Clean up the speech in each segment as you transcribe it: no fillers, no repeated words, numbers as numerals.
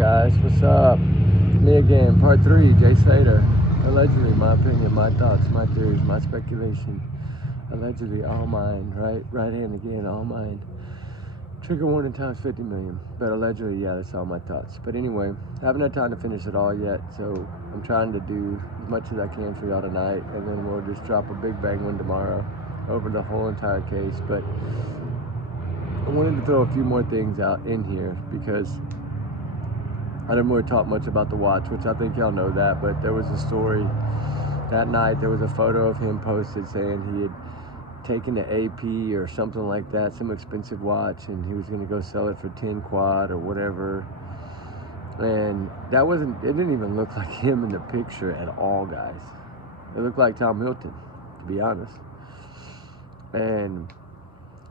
guys, what's up? Me again, part 3, Jay Slater. Allegedly, my opinion, my thoughts, my theories, my speculation. Allegedly, all mine, right? Right hand again, all mine. Trigger warning times 50 million. But allegedly, yeah, that's all my thoughts. But anyway, I haven't had time to finish it all yet, so I'm trying to do as much as I can for y'all tonight, and then we'll just drop a big bang one tomorrow over the whole entire case. But I wanted to throw a few more things out in here because I didn't really talk much about the watch, which I think y'all know that, but there was a story that night. There was a photo of him posted saying he had taken the AP or something like that, some expensive watch, and he was going to go sell it for 10 quad or whatever. And that wasn't, it didn't even look like him in the picture at all, guys. It looked like Tom Hilton, to be honest. And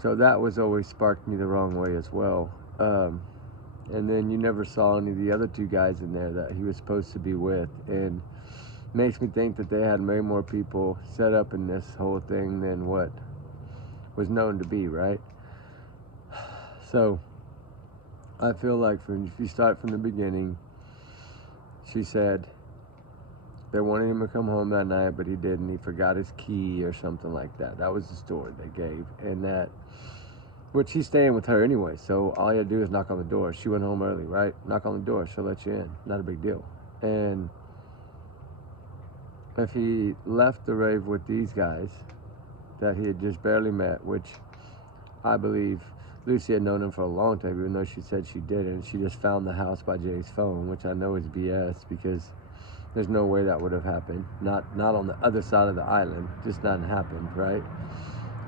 so that was always sparked me the wrong way as well. And then you never saw any of the other two guys in there that he was supposed to be with, and makes me think that they had way more people set up in this whole thing than what was known to be, right? So I feel like if you start from the beginning, she said they wanted him to come home that night, but he didn't. He forgot his key or something like that. That was the story they gave, and that, which he's staying with her anyway, so all you had to do is knock on the door. She went home early, right? Knock on the door, she'll let you in. Not a big deal. And if he left the rave with these guys that he had just barely met, which I believe Lucy had known him for a long time, even though she said she didn't. She just found the house by Jay's phone, which I know is BS because there's no way that would have happened. Not on the other side of the island. Just not happened, right?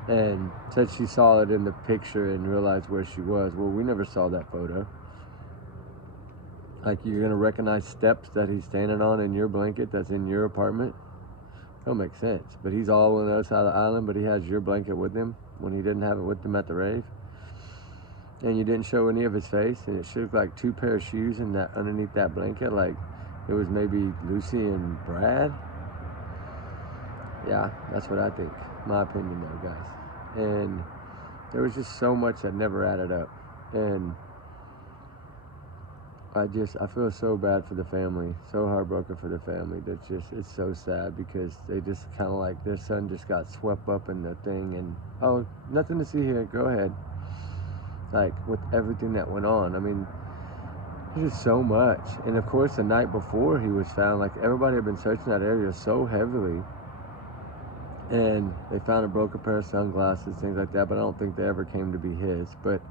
And said she saw it in the picture and realized where she was. Well, we never saw that photo. Like, you're gonna recognize steps that he's standing on in your blanket that's in your apartment? Don't make sense. But he's all on the other side of the island, but he has your blanket with him when he didn't have it with him at the rave. And you didn't show any of his face, and it should look like two pair of shoes in that underneath that blanket, like it was maybe Lucy and Brad. Yeah, that's what I think. My opinion though, guys. And there was just so much that never added up. And I feel so bad for the family, so heartbroken for the family. It's so sad because they just kind of like, their son just got swept up in the thing, and oh, nothing to see here, go ahead. Like, with everything that went on, I mean, there's just so much. And of course, the night before he was found, like, everybody had been searching that area so heavily, and they found a broken pair of sunglasses, things like that, but I don't think they ever came to be his. But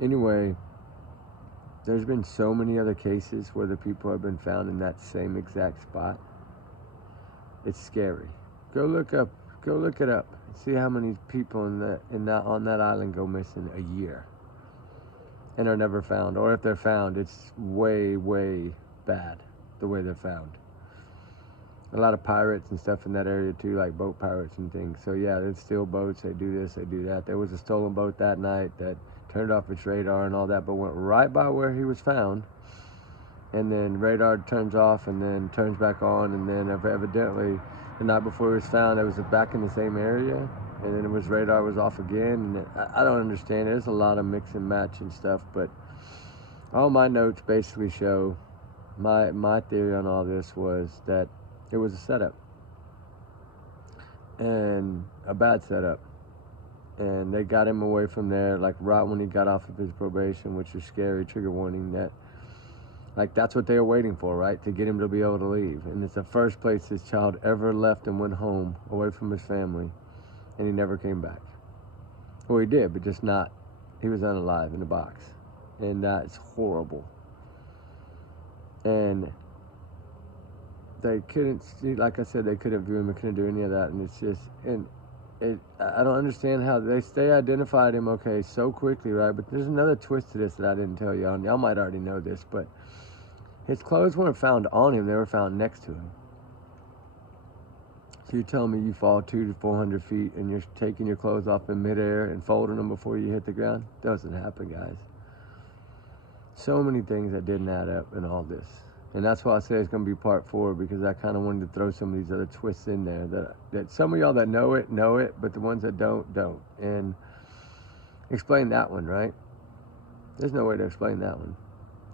anyway, there's been so many other cases where the people have been found in that same exact spot. It's scary. Go look it up. See how many people on that island go missing a year and are never found. Or if they're found, it's way, way bad the way they're found. A lot of pirates and stuff in that area too, like boat pirates and things. So yeah, they steal boats, they do this, they do that. There was a stolen boat that night that turned off its radar and all that, but went right by where he was found. And then radar turns off and then turns back on, and then evidently the night before he was found, it was back in the same area, and then radar was off again. And I don't understand. There's a lot of mix and match and stuff, but all my notes basically show my theory on all this was that it was a setup, and a bad setup. And they got him away from there, like right when he got off of his probation, which is scary, trigger warning, that like that's what they were waiting for, right? To get him to be able to leave. And it's the first place this child ever left and went home away from his family, and he never came back. Well, he did, but just not, he was unalive in a box. And that's horrible. And they couldn't see, like I said, they couldn't view him, they couldn't do any of that. And it's just, I don't understand how they identified him, okay, so quickly, right? But there's another twist to this that I didn't tell y'all. Y'all might already know this, but his clothes weren't found on him, they were found next to him. So you're telling me you fall 200 to 400 feet and you're taking your clothes off in midair and folding them before you hit the ground? Doesn't happen, guys. So many things that didn't add up in all this. And that's why I say it's going to be part 4, because I kind of wanted to throw some of these other twists in there that some of y'all that know it, but the ones that don't. And explain that one, right? There's no way to explain that one.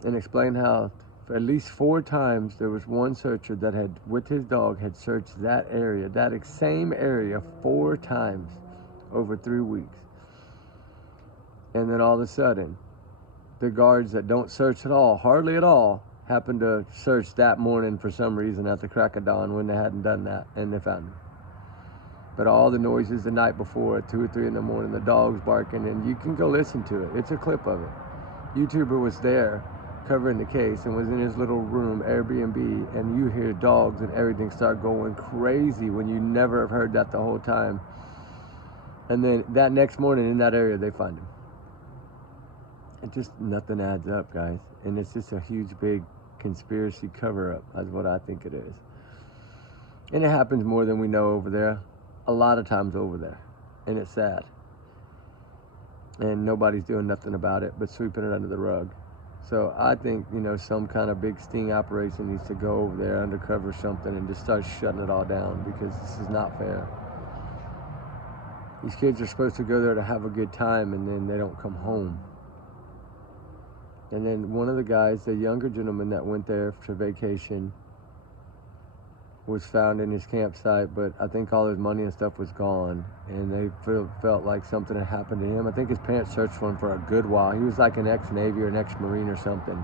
and explained how for at least 4 times there was one searcher that had, with his dog, had searched that area, that same area 4 times over 3 weeks. And then all of a sudden, the guards that don't search at all, hardly at all, happened to search that morning for some reason at the crack of dawn when they hadn't done that, and they found him. But all the noises the night before at 2 or 3 in the morning, the dogs barking, and you can go listen to it. It's a clip of it. YouTuber was there covering the case and was in his little room, Airbnb, and you hear dogs and everything start going crazy when you never have heard that the whole time. And then that next morning in that area, they find him. It just, nothing adds up, guys. And it's just a huge, big conspiracy cover-up. That's what I think it is. And it happens more than we know over there. A lot of times over there. And it's sad. And nobody's doing nothing about it but sweeping it under the rug. So I think, you know, some kind of big sting operation needs to go over there, undercover something, and just start shutting it all down, because this is not fair. These kids are supposed to go there to have a good time, and then they don't come home. And then one of the guys, the younger gentleman that went there for vacation, was found in his campsite, but I think all his money and stuff was gone, and they felt like something had happened to him. I think his parents searched for him for a good while. He was like an ex-Navy or an ex-Marine or something.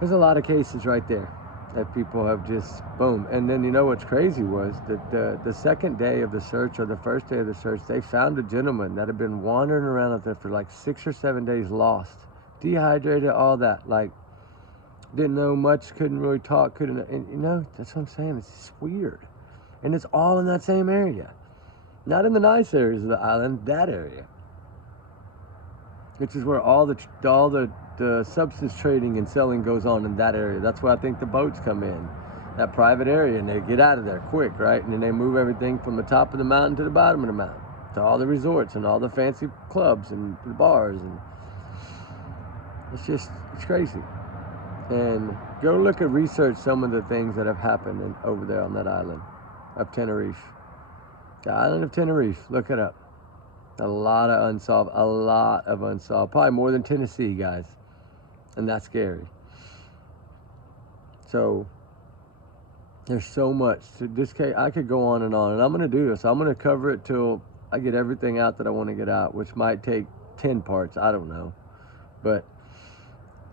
There's a lot of cases right there that people have just, boom. And then, you know what's crazy was that the second day of the search, or the first day of the search, they found a gentleman that had been wandering around out there for like 6 or 7 days, lost, dehydrated, all that, like, didn't know much, couldn't really talk, and you know, that's what I'm saying. It's just weird. And it's all in that same area. Not in the nice areas of the island, that area. Which is where all the substance trading and selling goes on, in that area. That's where I think the boats come in. That private area, and they get out of there quick, right? And then they move everything from the top of the mountain to the bottom of the mountain, to all the resorts and all the fancy clubs and the bars, and it's crazy. And go look at research some of the things that have happened over there on that island of Tenerife. The island of Tenerife, look it up. A lot of unsolved, probably more than Tennessee, guys. And that's scary. So there's so much to this case. I could go on, and I'm going to do this. I'm going to cover it till I get everything out that I want to get out, which might take 10 parts. I don't know. But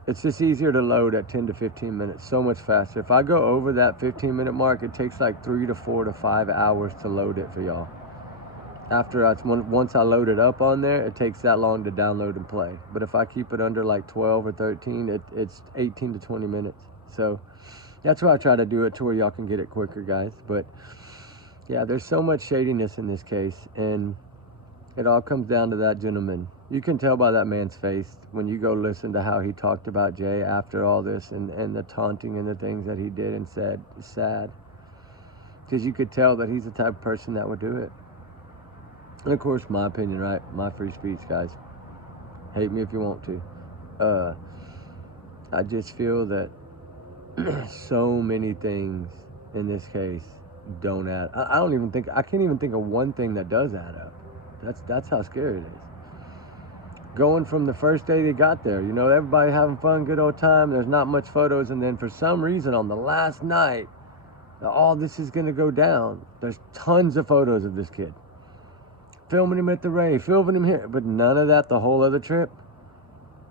it's just easier to load at 10 to 15 minutes, so much faster. If I go over that 15-minute mark, it takes like 3 to 4 to 5 hours to load it for y'all. Once I load it up on there, it takes that long to download and play. But if I keep it under like 12 or 13, it's 18 to 20 minutes. So that's why I try to do it, to where y'all can get it quicker, guys. But yeah, there's so much shadiness in this case, and it all comes down to that gentleman. You can tell by that man's face when you go listen to how he talked about Jay after all this, and the taunting and the things that he did and said. It's sad. Because you could tell that he's the type of person that would do it. And of course, my opinion, right? My free speech, guys. Hate me if you want to. I just feel that so many things in this case don't add. I can't even think of one thing that does add up. That's how scary it is. Going from the first day they got there, you know, everybody having fun, good old time, there's not much photos, and then for some reason on the last night, all this is going to go down. There's tons of photos of this kid. Filming him at the rave, filming him here, but none of that the whole other trip.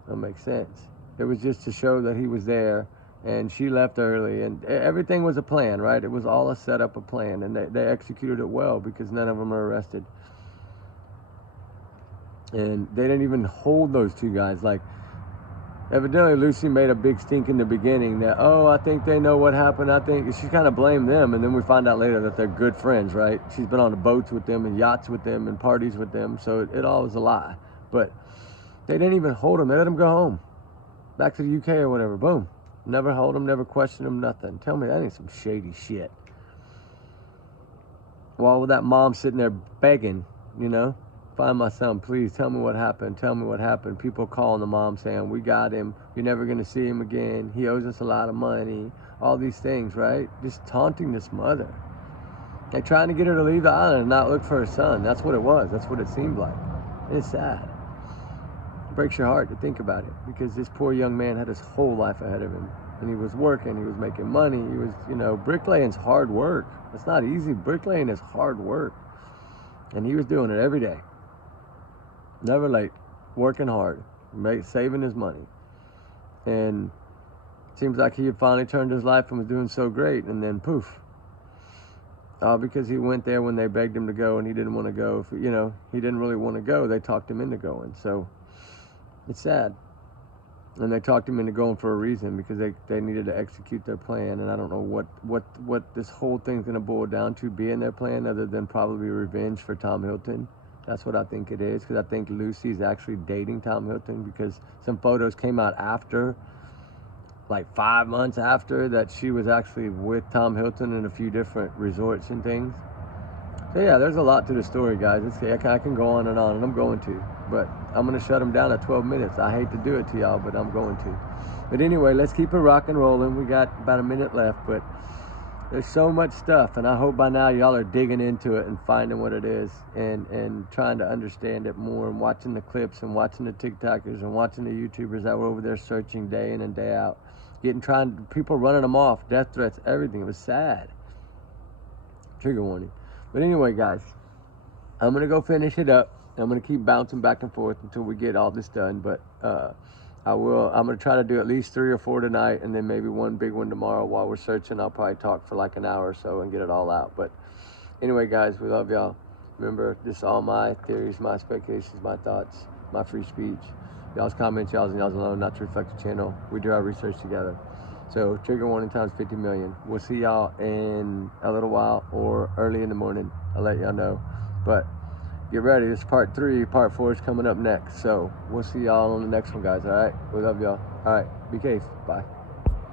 That makes sense. It was just to show that he was there, and she left early, and everything was a plan, right? It was all a setup, a plan, and they executed it well, because none of them are arrested. And they didn't even hold those 2 guys. Like, evidently Lucy made a big stink in the beginning that, oh, I think they know what happened. I think she kind of blamed them, and then we find out later that they're good friends, right? She's been on the boats with them and yachts with them and parties with them, so it all was a lie. But they didn't even hold them. They let them go home, back to the UK or whatever. Boom. Never hold them, never question them, nothing. Tell me that ain't some shady shit. While with that mom sitting there begging, you know, find my son, please, tell me what happened, tell me what happened. People calling the mom saying, we got him, you're never going to see him again, he owes us a lot of money, all these things, right? Just taunting this mother. They're trying to get her to leave the island and not look for her son. That's what it was. That's what it seemed like. And it's sad. breaks your heart to think about it, because this poor young man had his whole life ahead of him, and he was working, he was making money, he was, you know, bricklaying's hard work. It's not easy. Bricklaying is hard work, and he was doing it every day, never late, working hard, saving his money, and it seems like he had finally turned his life and was doing so great, and then poof. Because he went there when they begged him to go, and he didn't want to go. You know, he didn't really want to go. They talked him into going. So it's sad. And they talked him into going for a reason, because they needed to execute their plan. And I don't know what this whole thing's going to boil down to being their plan, other than probably revenge for Tom Hilton. That's what I think it is, because I think Lucy's actually dating Tom Hilton, because some photos came out after, like 5 months after, that she was actually with Tom Hilton in a few different resorts and things. So yeah, there's a lot to the story, guys. I can go on, and I'm going to. But I'm going to shut them down at 12 minutes. I hate to do it to y'all, but I'm going to. But anyway, let's keep it rock and rolling. We got about a minute left, but there's so much stuff, and I hope by now y'all are digging into it and finding what it is, and trying to understand it more, and watching the clips, and watching the TikTokers, and watching the YouTubers that were over there searching day in and day out. People running them off, death threats, everything. It was sad. Trigger warning. But anyway, guys, I'm going to go finish it up. I'm going to keep bouncing back and forth until we get all this done. But I'm going to try to do at least 3 or 4 tonight, and then maybe one big one tomorrow. While we're searching, I'll probably talk for like an hour or so and get it all out. But anyway, guys, we love y'all. Remember, this is all my theories, my speculations, my thoughts, my free speech. Y'all's comments, y'all's alone, not to reflect the channel. We do our research together. So trigger warning times 50 million. We'll see y'all in a little while, or early in the morning. I'll let y'all know. But get ready. This is part 3. Part 4 is coming up next. So we'll see y'all on the next one, guys. All right. We love y'all. All right. Be safe. Bye.